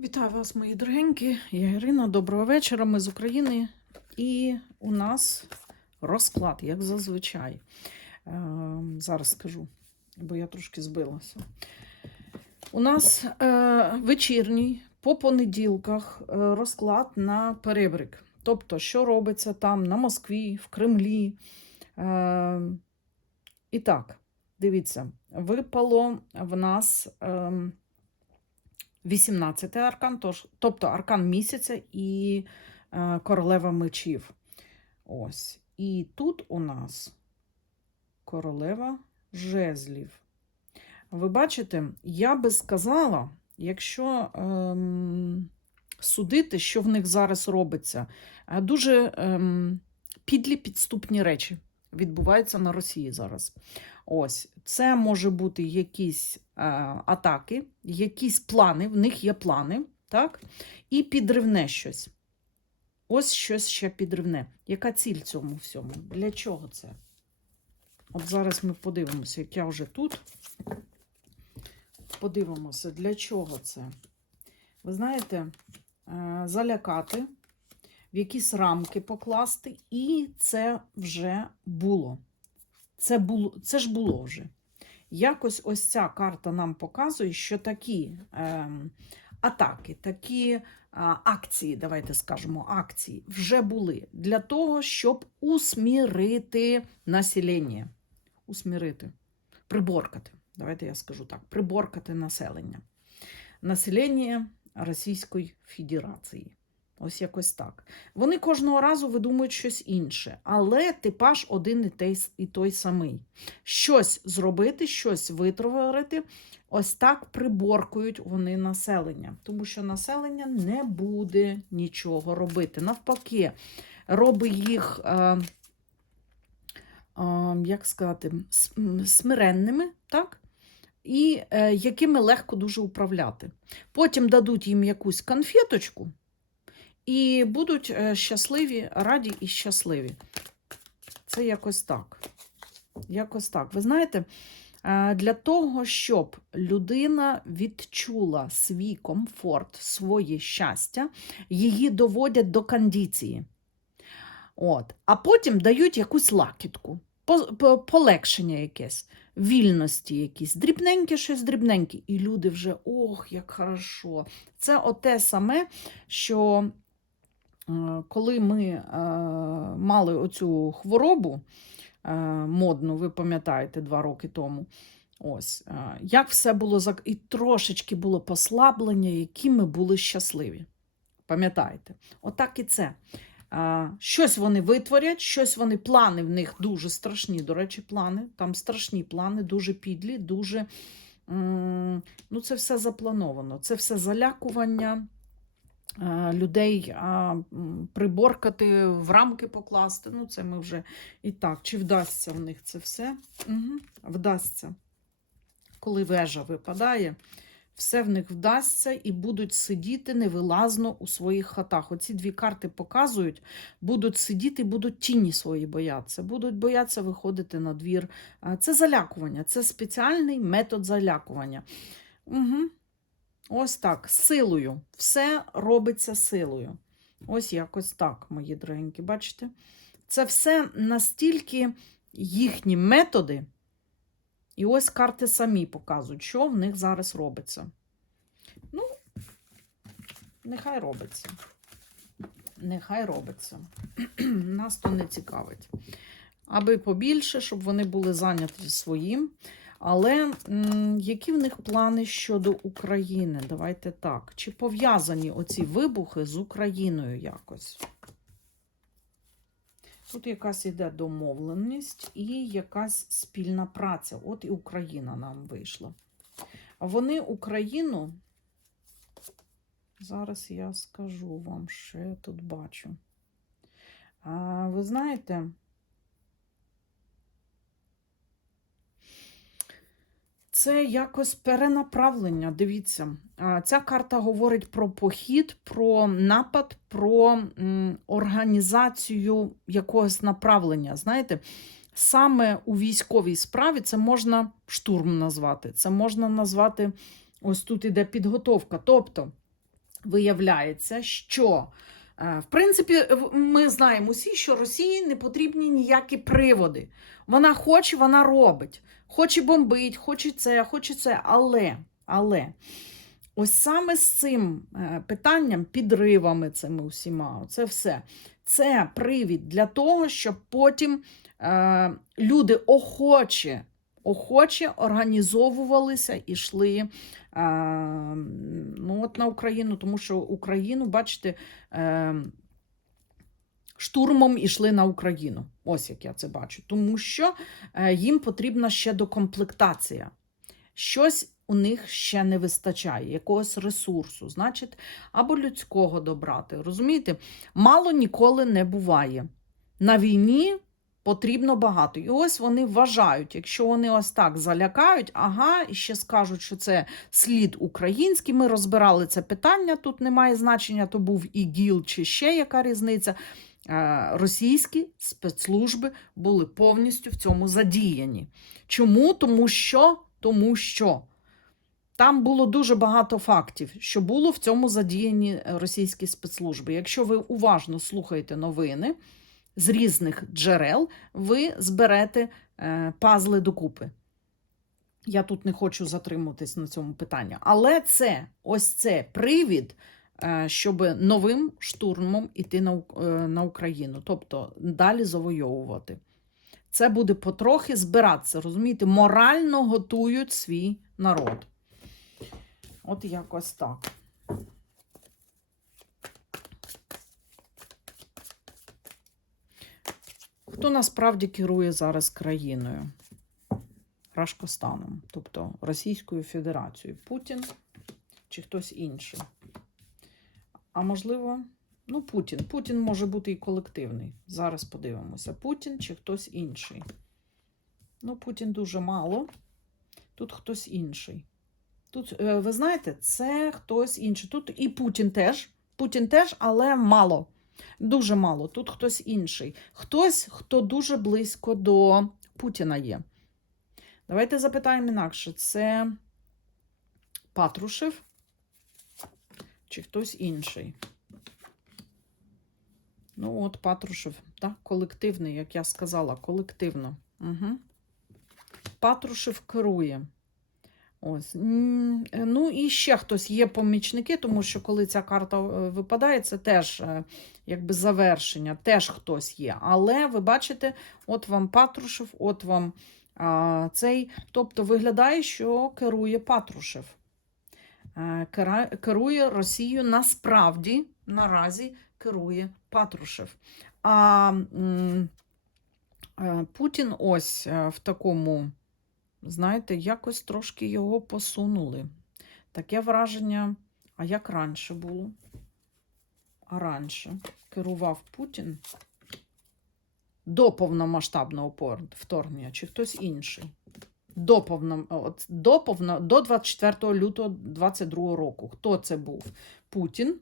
Вітаю вас, мої дорогенькі. Я Ірина. Доброго вечора. Ми з України. І у нас розклад, як зазвичай. Е, зараз скажу, бо я трошки збилася. У нас е, вечірній по понеділках е, розклад на перебрик. Тобто, що робиться там на Москві, в Кремлі. І так, дивіться, випало в нас. Е, 18 аркан, тож, тобто аркан місяця і е, королева мечів. Ось. І тут у нас королева жезлів. Ви бачите, я би сказала, якщо ем, судити, що в них зараз робиться, е, дуже ем, підлі підступні речі відбуваються на Росії зараз. Ось, це може бути якісь атаки, якісь плани, в них є плани, так? І підривне щось. Ось щось ще підривне. Яка ціль цьому всьому? Для чого це? От зараз ми подивимося, як я вже тут. Подивимося, для чого це. Ви знаєте, е, залякати, в якісь рамки покласти, і це вже було. Це, було, це ж було вже. Якось ось ця карта нам показує, що такі е, атаки, такі е, акції, давайте скажемо, акції вже були для того, щоб усмірити населення. Усмірити, приборкати. Давайте я скажу так: приборкати населення. Населення Російської Федерації. Ось якось так. Вони кожного разу видумують щось інше, але типаж один і той, і той самий. Щось зробити, щось витворити, ось так приборкують вони населення, тому що населення не буде нічого робити. Навпаки, робить їх, е, е, як сказати, смиренними, так? І е, якими легко дуже управляти. Потім дадуть їм якусь конфеточку. І будуть е, щасливі, раді і щасливі. Це якось так. Якось так. Ви знаєте, е, для того, щоб людина відчула свій комфорт, своє щастя, її доводять до кондиції. От. А потім дають якусь лакітку, полегшення якесь, вільності якісь, дрібненьке щось дрібненьке. І люди вже ох, як хорошо. Це оте саме, що коли ми е, мали оцю хворобу е, модну, ви пам'ятаєте, два роки тому. Ось, е, як все було і трошечки було послаблення, які ми були щасливі. Пам'ятаєте? Отак і це. Щось вони витворять, щось вони, плани в них дуже страшні. До речі, плани. Там страшні плани, дуже підлі, дуже. Ну, Це все заплановано. Це все залякування. Е, людей приборкати, в рамки покласти. Ну, це ми вже і так. Чи вдасться в них це все? Угу, Вдасться. Коли вежа випадає, все в них вдасться і будуть сидіти невилазно у своїх хатах. Оці дві карти показують, будуть сидіти, будуть тіні свої боятися, будуть боятися виходити на двір. Це залякування, це спеціальний метод залякування. Угу. Ось так, силою. Все робиться силою. Ось якось так, мої дорогенькі, бачите? Це все настільки їхні методи. І ось карти самі показують, що в них зараз робиться. Ну, нехай робиться. Нехай робиться. Нас то не цікавить. Аби побільше, щоб вони були зайняті своїм. Але м, які в них плани щодо України? Давайте так. Чи пов'язані оці вибухи з Україною якось? Тут якась іде домовленість і якась спільна праця. От і Україна нам вийшла. Вони Україну, зараз я скажу вам, що я тут бачу. А, Ви знаєте, Це якось перенаправлення. Дивіться, ця карта говорить про похід, про напад, про організацію якогось направлення. Знаєте, саме у військовій справі це можна штурм назвати, це можна назвати ось тут іде підготовка. Тобто виявляється, що е, в принципі ми знаємо усі, що Росії не потрібні ніякі приводи. Вона хоче, вона робить. Хоче бомбить, хоче це, хоче це. Але, але ось саме з цим е, питанням, підривами цими усіма, це все. Це привід для того, щоб потім е, люди охоче, охоче організовувалися і йшли е, ну, от на Україну, тому що Україну, бачите, е, штурмом ішли на Україну. Ось як я це бачу. Тому що е, їм потрібна ще докомплектація. Щось у них ще не вистачає, якогось ресурсу, значить, або людського добрати. Розумієте, мало ніколи не буває. На війні потрібно багато. І ось вони вважають, якщо вони ось так залякають, ага, і ще скажуть, що це слід український. Ми розбирали це питання, тут немає значення, то був ІГІЛ чи ще яка різниця. Е, Російські спецслужби були повністю в цьому задіяні. Чому? Тому що, тому що там було дуже багато фактів, що було в цьому задіяні е, російські спецслужби. Якщо ви уважно слухаєте новини з різних джерел, ви зберете е, пазли докупи. Я тут не хочу затримуватись на цьому питанні. Але це ось це привід, щоб новим штурмом іти е, на Україну, тобто далі завойовувати. Це буде потрохи збиратися, розумієте, морально готують свій народ. От якось так. Хто насправді керує зараз країною? Рашкостаном, тобто Російською Федерацією. Путін чи хтось інший? А можливо, ну, Путін. Путін може бути і колективний. Зараз подивимося. Путін чи хтось інший. Ну, Путін дуже мало. Тут хтось інший. Тут, е, ви знаєте, це хтось інший. Тут і Путін теж. Путін теж, але мало. Дуже мало. Тут хтось інший. Хтось, хто дуже близько до Путіна є. Давайте запитаємо інакше: це Патрушев чи хтось інший? Ну, от Патрушев, так, колективний, як я сказала, колективно. Угу. Патрушев керує. Ось. Е, Ну і ще хтось є помічники, тому що коли ця карта е, випадає, це теж е, якби завершення, теж хтось є. Але ви бачите, от вам Патрушев, от вам а, цей. Тобто виглядає, що керує Патрушев. Е, Керує Росією насправді наразі керує Патрушев. А е, Путін ось е, в такому, знаєте, якось трошки його посунули. Таке враження, а як раніше було? А раніше керував Путін до повномасштабного вторгнення, чи хтось інший? До, повно, от, до, повно, до 24 лютого 22 року. Хто це був? Путін,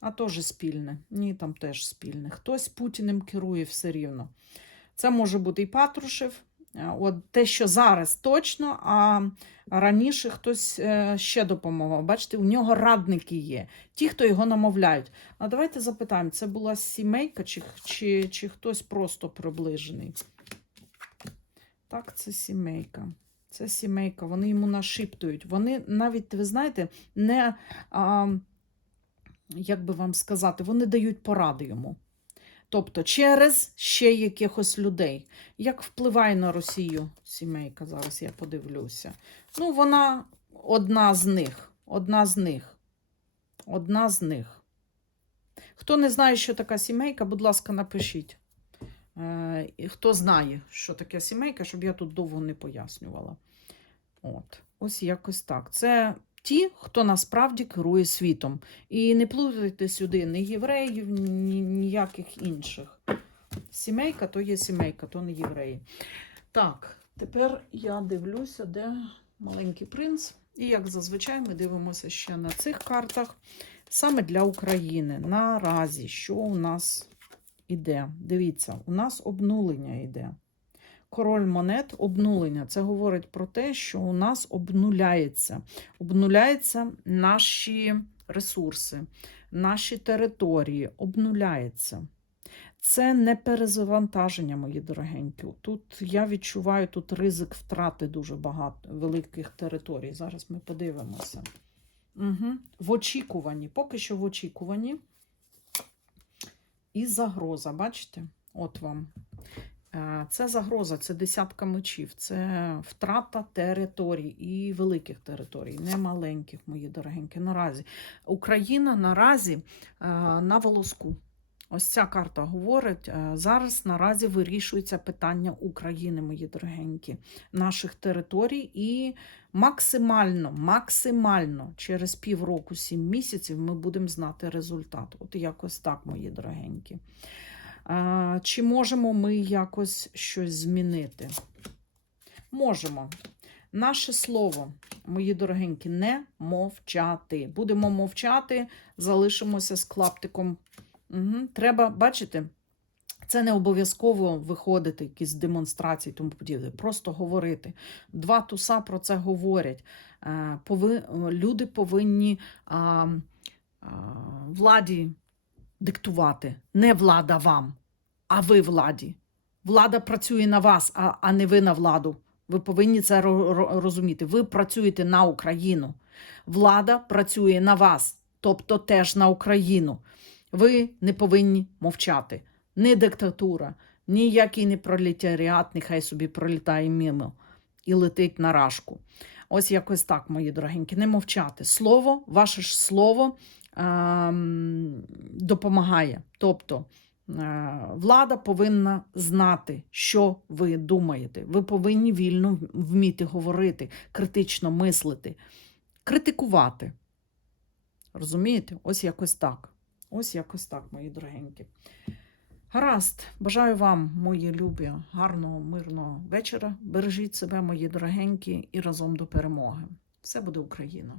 а теж спільне. Ні, там теж спільне. Хтось Путіним керує все рівно. Це може бути і Патрушев. От те, що зараз точно, а раніше хтось е, ще допомагав. Бачите, у нього радники є, ті, хто його намовляють. А давайте запитаємо, це була сімейка чи, чи, чи хтось просто приближений? Так, це сімейка. Це сімейка, вони йому нашіптують. Вони навіть, ви знаєте, не, а, як би вам сказати, вони дають поради йому. Тобто через ще якихось людей. Як впливає на Росію сімейка? Зараз я подивлюся. Ну, вона одна з них. Одна з них. Одна з них. Хто не знає, що така сімейка, будь ласка, напишіть. Е, хто знає, що таке сімейка, щоб я тут довго не пояснювала. От, ось якось так. Це ті, хто насправді керує світом. І не плутайте сюди ні євреїв, ні ніяких інших. Сімейка то є сімейка, то не євреї. Так, тепер я дивлюся, де маленький принц. І як зазвичай ми дивимося ще на цих картах. Саме для України. Наразі, що у нас іде? Дивіться, у нас обнулення йде. Король монет обнулення. Це говорить про те, що у нас обнуляється. Обнуляються наші ресурси, наші території обнуляється. Це не перезавантаження, мої дорогенькі. Тут я відчуваю тут ризик втрати дуже багато великих територій. Зараз ми подивимося. Угу. В очікуванні, поки що в очікуванні. І загроза, бачите? От вам. Е, Це загроза, це десятка мечів, це втрата територій і великих територій, не маленьких, мої дорогенькі. Наразі Україна наразі е, на волоску. Ось ця карта говорить, е, зараз наразі вирішується питання України, мої дорогенькі, наших територій, і максимально, максимально через півроку, сім місяців ми будемо знати результат. От якось так, мої дорогенькі. Чи можемо ми якось щось змінити? Можемо. Наше слово, мої дорогенькі, не мовчати. Будемо мовчати, залишимося з клаптиком. Угу. Треба, бачите, це не обов'язково виходити, якісь демонстрації, тому подібне. Просто говорити. Два туса про це говорять. Е. Люди повинні владі диктувати. Не влада вам, а ви владі. Влада працює на вас, а, не ви на владу. Ви повинні це ро- ро- розуміти. Ви працюєте на Україну. Влада працює на вас, тобто теж на Україну. Ви не повинні мовчати. Ні диктатура, ніякий не пролетаріат, нехай собі пролітає мимо і летить на рашку. Ось якось так, мої дорогенькі, не мовчати. Слово, ваше ж слово ем, допомагає. Тобто е, влада повинна знати, що ви думаєте. Ви повинні вільно вміти говорити, критично мислити, критикувати. Розумієте? Ось якось так. Ось якось так, мої дорогенькі. Гаразд, бажаю вам, мої любі, гарного, мирного вечора. Бережіть себе, мої дорогенькі, і разом до перемоги. Все буде Україна!